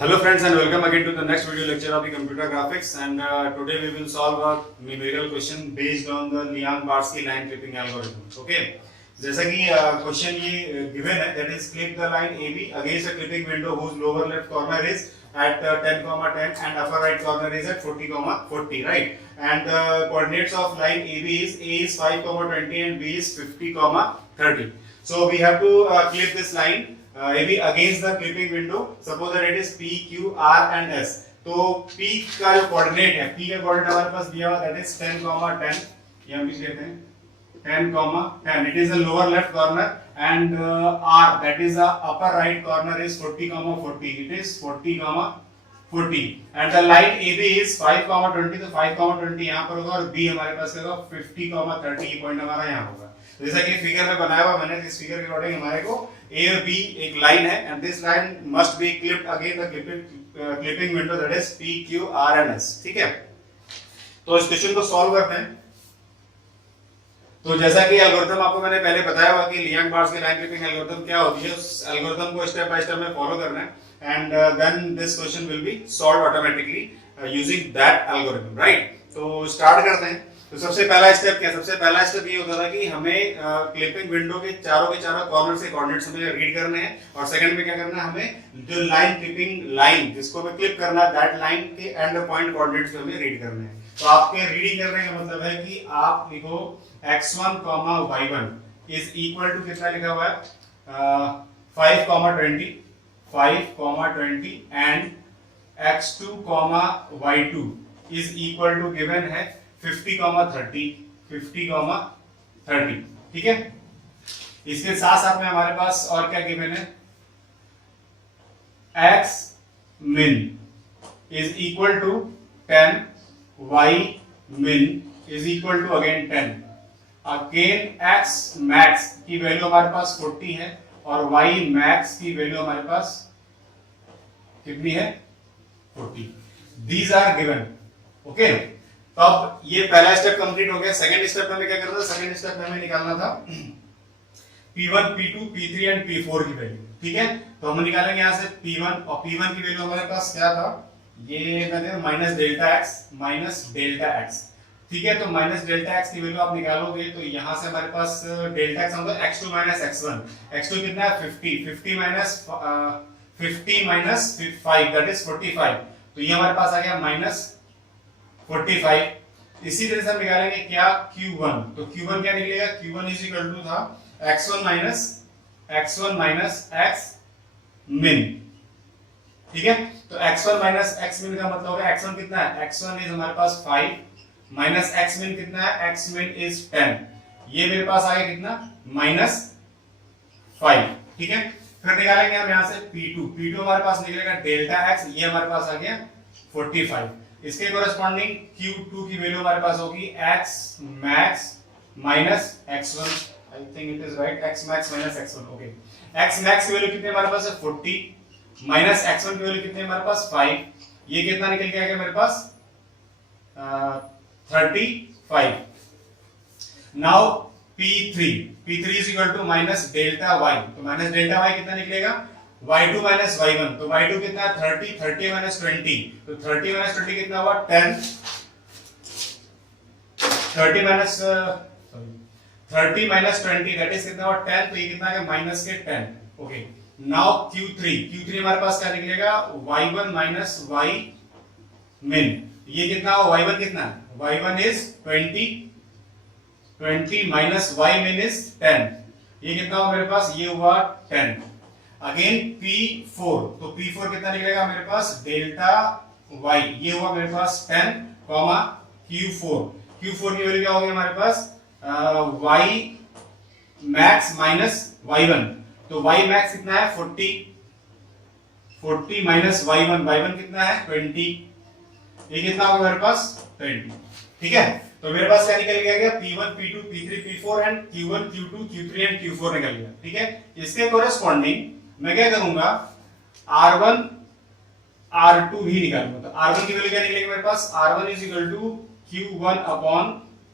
Hello friends and welcome again to the next video lecture of the computer graphics and today we will solve a numerical question based on the Liang-Barsky line clipping algorithm. Okay, जैसा कि question ये given है that is clip the line AB against a clipping window whose lower left corner is at 10, 10 and upper right corner is at 40, 40, right? And the coordinates of line AB is A is 5, 20 and B is 50, 30. So we have to clip this line AB against the clipping window. Suppose that it is P, Q, R and S. तो P का जो coordinate है, P का coordinate हमारे पास दिया हुआ that is 10, 10. ये हम लिख लेते हैं 10, 10. It is the lower left corner and R that is the upper right corner is 40, 40. It is 40, 40. And the line AB is 5, 20. तो 5, 20 यहाँ पर होगा और B हमारे पास होगा 50, 30. ये पॉइंट हमारा यहाँ होगा. जैसा कि फिगर में बनाया हुआ मैंने इस फिगर के अकॉर्डिंग हमारे को ए और बी एक लाइन है and this line must be clipped again the clipping window that is P Q R and S. ठीक है, तो इस क्वेश्चन को सॉल्व करते हैं. तो जैसा कि एल्गोरिथम आपको मैंने पहले बताया हुआ कि लियांग-बार्स्की लाइन क्लिपिंग एल्गोरिथम क्या होती है, उस एल्गोरिथम को स्टेप बाय स्टेप में फॉलो करना है and then this question will be solved automatically using that algorithm, right. तो स्टार्ट करते हैं. तो सबसे पहला स्टेप क्या, सबसे पहला स्टेप ये होता था कि हमें क्लिपिंग विंडो के चारों कॉर्नर से कोऑर्डिनेट्स हमें रीड करने हैं और सेकंड में क्या करना है, हमें जो लाइन क्लिपिंग लाइन जिसको हमें क्लिप करना है दैट लाइन के एंड पॉइंट कोऑर्डिनेट्स हमें रीड करने हैं. तो आपके रीडिंग करने का मतलब है कि आप लिखो x1, y1 is equal to कितना लिखा हुआ है 5, 20 and x2, y2 is equal to given है 50, 30. ठीक है, इसके साथ साथ में हमारे पास और क्या गिवन है, x min is equal to 10, y min is equal to again 10. Again x max की वैल्यू हमारे पास 40 है और y max की वैल्यू हमारे पास कितनी है 40. These are given. ओके, तो अब ये पहला स्टेप कंप्लीट हो गया. सेकंड स्टेप में हमें क्या करना था, सेकंड स्टेप में हमें निकालना था P1, P2, P3 and P4 की वैल्यू. ठीक है, तो हम निकालेंगे यहां से P1 और P1 की वैल्यू हमारे पास क्या था, ये कहते हैं माइनस डेल्टा x. ठीक है, तो माइनस डेल्टा x की वैल्यू आप निकालोगे तो यहां से हमारे पास डेल्टा x होगा x2 माइनस x1. x2 कितना है 50 माइनस 5 दैट इज 45. तो ये हमारे पास आ गया माइनस 45. इसी तरह से हम निकालेंगे क्या Q1. तो Q1 क्या निकलेगा, Q1 इज इक्वल टू था x1 माइनस x min. ठीक है, तो x1 माइनस x min का मतलब होगा x1 कितना है, x1 इज हमारे पास 5 माइनस x min कितना है, x min इज 10. ये मेरे पास आ गया कितना माइनस 5. ठीक है, फिर निकालेंगे हम यहां से P2 हमारे पास निकलेगा डेल्टा x, ये हमारे पास आ गया 45. इसके कोरेस्पॉन्डिंग Q2 की वैल्यू हमारे पास होगी x max minus x1. I think it is right, x max minus x1. Okay, x max की वैल्यू कितनी हमारे पास है 40 माइनस x1 की वैल्यू कितनी हमारे पास 5. ये कितना निकल के आएगा मेरे पास 35. Now P3 is equal to minus delta y. तो माइनस डेल्टा y कितना निकलेगा y2 माइनस y1. तो y2 कितना है 30 माइनस 20. तो 30 माइनस 20 कितना हुआ 10. 30 माइनस 20 दैट इज कितना हुआ 10. तो ये कितना है माइनस के 10. ओके, नाउ Q3 हमारे पास क्या निकलेगा y1 माइनस y min. ये कितना हुआ y1 कितना है, y1 is 20 minus y min is 10. ये कितना हुआ मेरे पास, ये हुआ 10. Again P4. तो P4 कितना निकलेगा मेरे पास डेल्टा y, ये हुआ मेरे पास 10 Q4 की वैल्यू क्या होगी हमारे पास y max माइनस y1. तो y max कितना है 40 माइनस y1 कितना है 20. ये कितना होगा मेरे पास 20. ठीक है, तो मेरे पास क्या निकल गया P1, P2, P3, P4 and Q1, Q2, Q3 and Q4 निकल गया. ठीक है, इसके कोरेस्पॉन्डिंग मैं क्या करूंगा R1 R2 ही निकालूंगा. तो R1 की वैल्यू क्या निकलेगी मेरे पास, R1 is equal to Q1 upon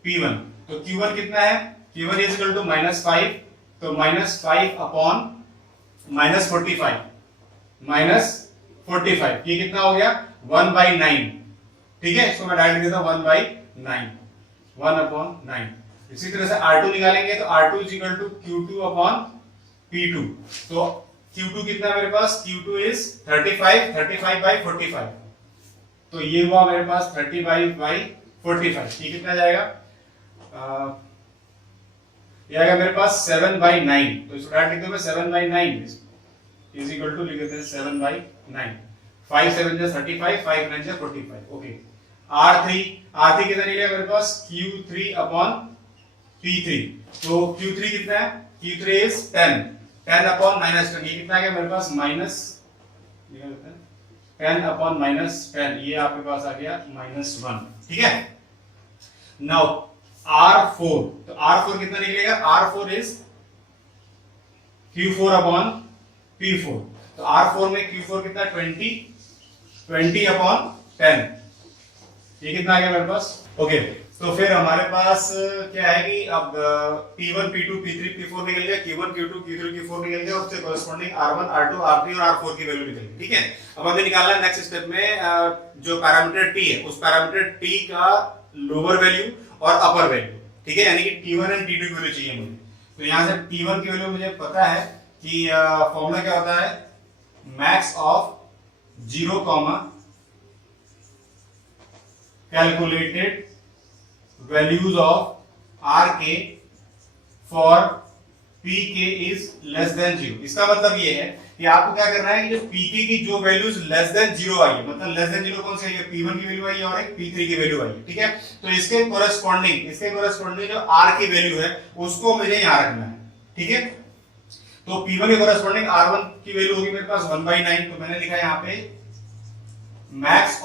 P1. तो Q1 कितना है, Q1 is equal to minus 5. तो माइनस 5 अपॉन माइनस 45 माइनस 45, ये कितना हो गया 1/9, ठीक है। इसको मैं डायरेक्ट देता हूं 1/9, 1/9। इसी तरह से R2 निकालेंगे तो R2 is equal to Q2 upon P2। तो Q2 कितना है मेरे पास, Q2 इज 35/45, तो ये हुआ मेरे पास 35/45। ये कितना जाएगा, ये आएगा मेरे पास 7/9, तो इसको डायरेक्ट लिख दो मैं 7/9 इज इक्वल टू लिख देते हैं 7/9, 5 7 जा 35, 5 9 जा 45। ओके, R3 कितना निकलेगा मेरे पास, Q3 अपॉन P3। तो Q3 कितना है, Q3 इज 10 अपॉन -10, ये कितना आ गया मेरे पास माइनस 10 अपॉन -10, ये आपके पास आ गया -1, ठीक है। नाउ R4, तो R4 कितना निकलेगा, R4 is Q4 upon P4। तो R4 में Q4 कितना 20 अपॉन 10, ये कितना आ गया मेरे पास। ओके, तो फिर हमारे पास क्या है कि अब P1 P2 P3 P4 निकल गया, Q1 Q2 Q3 Q4 निकल गया, उससे कॉरेस्पॉन्डिंग R1 R2 R3 और R4 की वैल्यू निकल गई, ठीक है। अब हमें निकालना है नेक्स्ट स्टेप में जो पैरामीटर T है, उस पैरामीटर T का लोअर वैल्यू और अपर वैल्यू, ठीक है, यानी कि T1 एंड T2 की वैल्यू चाहिए मुझे। तो यहां से T1 की वैल्यू मुझे पता है कि फॉर्मूला क्या होता है, max of 0, calculated values of RK for PK is less than 0। इसका मतलब ये है कि आपको क्या करना है कि जो PK की जो वैल्यूज लेस देन 0 आई है, मतलब लेस देन 0 कौन सी आई है, P1 की वैल्यू आई है और एक P3 की वैल्यू आई है, ठीक है। तो इसके कोरेस्पॉन्डिंग जो R की वैल्यू है उसको मुझे यहां रखना है, ठीक है। तो P1 के कोरेस्पॉन्डिंग R1 की वैल्यू होगी मेरे पास 1/9, तो मैंने लिखा यहां पे मैक्स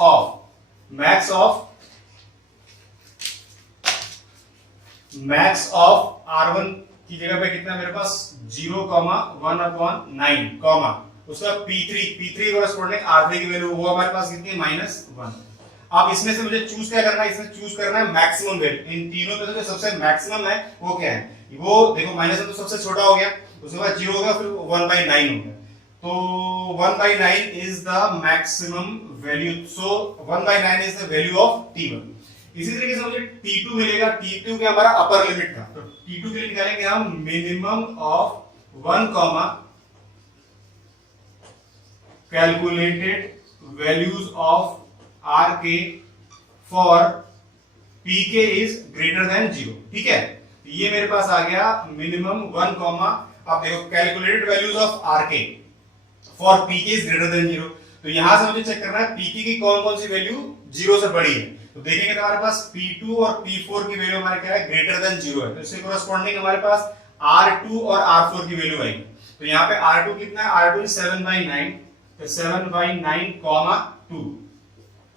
ऑफ R1 की जगह पे कितना मेरे पास 0,1/9, उसका P3 कोरेस्पॉन्डिंग R3 की वैल्यू वो हमारे पास कितनी -1। अब इसमें से मुझे चूज क्या करना है, इसमें चूज करना है मैक्सिमम वैल्यू। इन तीनों में से जो सबसे मैक्सिमम है वो क्या है, वो देखो -1 तो सबसे छोटा हो गया, उसके बाद 0 होगा, फिर 1/9 हो गया, तो 1/9 is the maximum value, so 1/9 is the value of T1। इसी तरीके से मुझे T2 मिलेगा, T2 के हमारा अपर लिमिट था, तो T2 के लिए निकालेंगे हम minimum of 1, calculated values of RK for PK is greater than 0, ठीक है। ये मेरे पास आ गया मिनिमम 1, अब देखो calculated values of RK for PK is greater than 0, तो यहां से मुझे चेक करना है PK की कौन कौन सी वैल्यू 0 से बड़ी है। तो देखेंगे तो हमारे पास P2 और P4 की वैल्यू हमारे क्या है, ग्रेटर देन 0 है, तो इससे कोरेस्पॉन्डिंग हमारे पास R2 और R4 की वैल्यू आएगी। तो यहाँ पे R2 कितना है, R2 इज 7/9, तो 7/9, 2,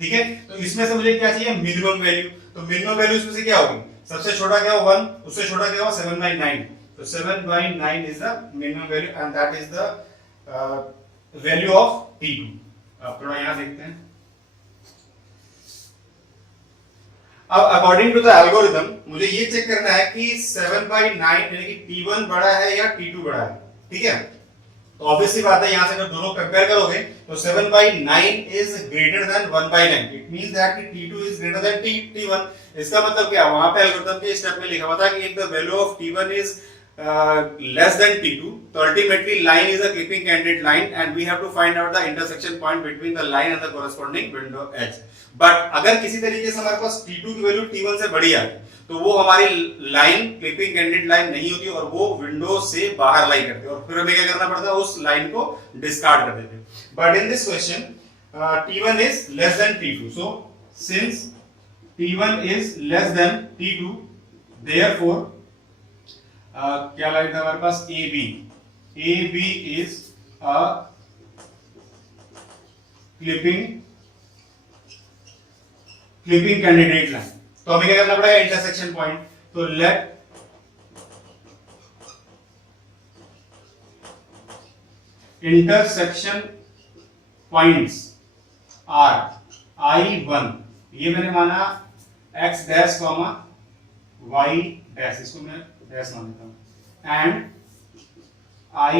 ठीक है। तो इसमें से मुझे क्या चाहिए, मिनिमम वैल्यू, तो मिनिमम वैल्यू इसमें से क्या होगी, सबसे छोटा क्या हो 1, उससे छोटा क्या हो 7/9, तो 7/9 is the minimum value and that is the value of T2। अब थोड़ा यहां देखते हैं। अब अकॉर्डिंग टू द एल्गोरिथम मुझे ये चेक करना है कि 7/9 यानी कि T1 बड़ा है या T2 बड़ा है, ठीक है। तो ऑब्वियसली बात है, यहां से जब दोनों कंपेयर करोगे तो 7/9 is greater than 1/9, it means that कि T2 is greater than T1। इसका मतलब क्या, वहां पे एल्गोरिथम के स्टेप में लिखा हुआ था कि if the value of T1 is less than T2, so ultimately line is a clipping candidate line and we have to find out the intersection point between the line and the corresponding window edge। but अगर किसी तरीके से हमारे पास T2 की value T1 से बड़ी आ गई तो वो हमारी लाइन क्लिपिंग कैंडिडेट लाइन नहीं होती और वो विंडो से बाहर लाई करती है और फिर हमें क्या करना पड़ता है, उस लाइन को डिस्कार्ड कर देते हैं। But in this question T1 is less than T2, so since T1 is less than T2 therefore क्या लाइन था हमारे पास, AB is a clipping candidate line. तो हमें क्या करना पड़ेगा, इंटरसेक्शन पॉइंट, तो let intersection points are I1, ये मैंने माना x dash comma y dash, इसको मैं डैश मान लेता हूं, एंड I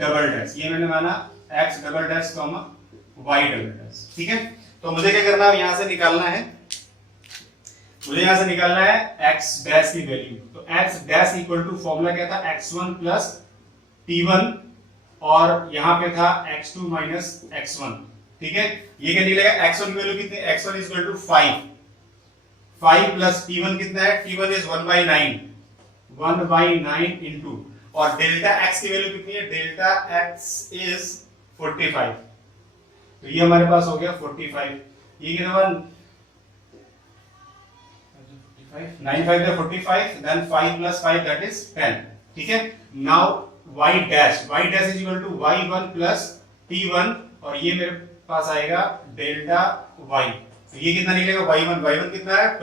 डबल डैश, ये मैंने माना x double dash comma y double dash. ठीक है, तो मुझे क्या करना है, यहां से निकालना है, मुझे यहां से निकालना है x डैश की वैल्यू। तो x dash equal to formula क्या था, x1 प्लस t1 और यहां पे था x2 माइनस x1। ठीक है, ये क्या निकलेगा, x1 की वैल्यू कितनी है, x1 is equal to 5, 5 plus t1 कितना है, t1 इज 1/9, 1/9 इनटू, और डेल्टा x की वैल्यू कितनी है, डेल्टा x इज 45। तो ये हमारे पास हो गया 45, ये कितना हुआ, 9 5 is 45, then 5 plus 5 that is 10। ठीक है, now y dash is equal to y1 plus t1 और ये मेरे पास आएगा डेल्टा y। तो ये कितना निकलेगा, y1 कितना है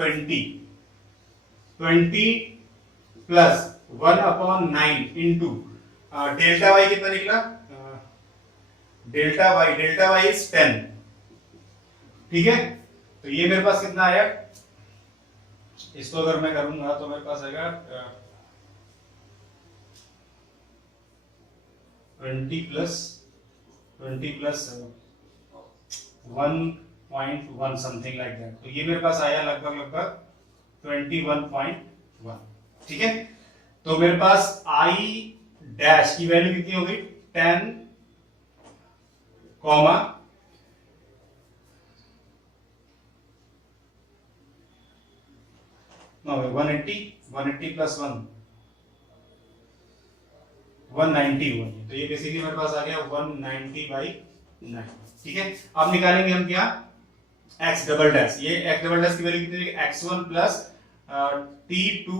20 प्लस 1/9 इंटू डेल्टा y कितना निकला, डेल्टा y इज 10। ठीक है, तो ये मेरे पास कितना आया, इसको अगर मैं करूंगा तो मेरे पास आएगा 20 प्लस 1.1 समथिंग लाइक दैट। तो ये मेरे पास आया लगभग 21.1। ठीक है, तो मेरे पास i डैश की वैल्यू कितनी होगी, 10 कॉमा 180 प्लस 1 190 हुआ। तो ये बेसिकली मेरे पास आ गया 190/9। ठीक है, अब निकालेंगे हम क्या, x डबल डैश। ये x डबल डैश की वैल्यू कितनी है, x1 plus t2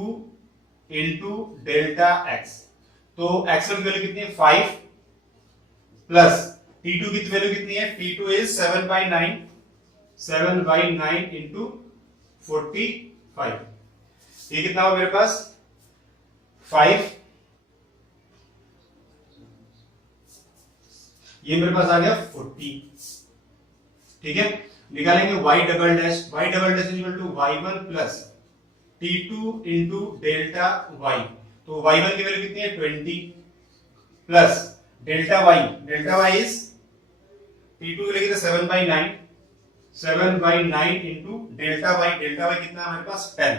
into delta x। तो x1 की वैल्यू कितनी है 5 प्लस t2 की वैल्यू कितनी है, t2 इज 7/9 इंटू 45। ये कितना हुआ मेरे पास 5, ये मेरे पास आ गया 40। ठीक है, निकालेंगे y double dash is equal to y1 plus t2 into delta y। तो y1 की वैल्यू कितनी है 20 plus delta y is t2 की वैल्यू 7/9 इंटू डेल्टा y कितना है हमारे पास 10।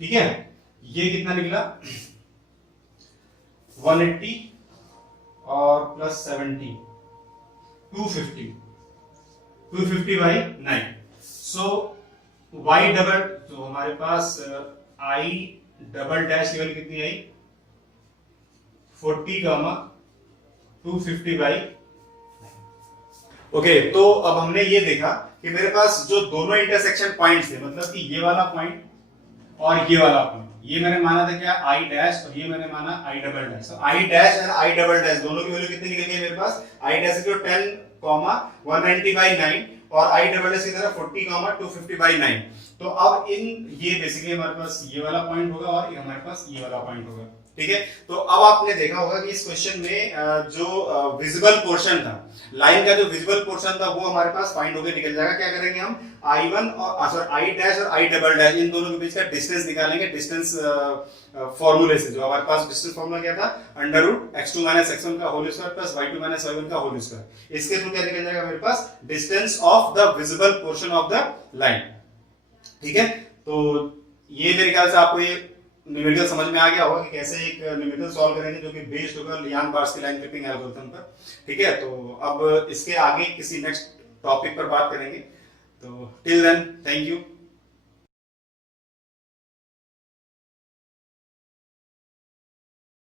ठीक है, ये कितना निकला 180 और प्लस 70 250/9। सो y डबल, तो हमारे पास i डबल डैश की वैल्यू कितनी आई 40, 250/9। ओके, तो अब हमने ये देखा कि मेरे पास जो दोनों इंटरसेक्शन पॉइंट्स थे, मतलब कि ये वाला पॉइंट और ये वाला पॉइंट, ये मैंने माना था क्या i डैश और ये मैंने माना i डबल डैश। तो i डैश और i डबल डैश दोनों की वैल्यू कितनी निकल गई मेरे पास, i डैश की 10, 190/9 और i डबल डैश की तरफ 40, 250/9। तो अब ये बेसिकली हमारे पास ये वाला पॉइंट होगा और ये हमारे पास ये वाला पॉइंट होगा। ठीक है, तो अब आपने देखा होगा कि इस क्वेश्चन में जो विजिबल पोर्शन था, लाइन का जो विजिबल पोर्शन था वो हमारे पास फाइंड होकर निकल जाएगा। क्या करेंगे हम, i1 और i डैश और i डबल डैश इन दोनों के बीच का डिस्टेंस निकालेंगे, डिस्टेंस फॉर्मूले से। जो हमारे पास डिस्टेंस फॉर्मूला क्या था, √x2 - x1 का whole square plus y2 - y1 का होल स्क्वायर। इसके थ्रू क्या निकल जाएगा मेरे पास, distance of the visible portion of the line. ठीक है, तो ये मेरे ख्याल से आपको ये न्यूमेरिकल समझ में आ गया होगा कि कैसे एक न्यूमेरिकल सॉल्व करेंगे जो कि बेस्ड होगा लियान-बार्स्की लाइन क्लिपिंग एल्गोरिथम पर। ठीक है, तो अब इसके आगे किसी नेक्स्ट टॉपिक पर बात करेंगे। तो टिल देन, थैंक यू।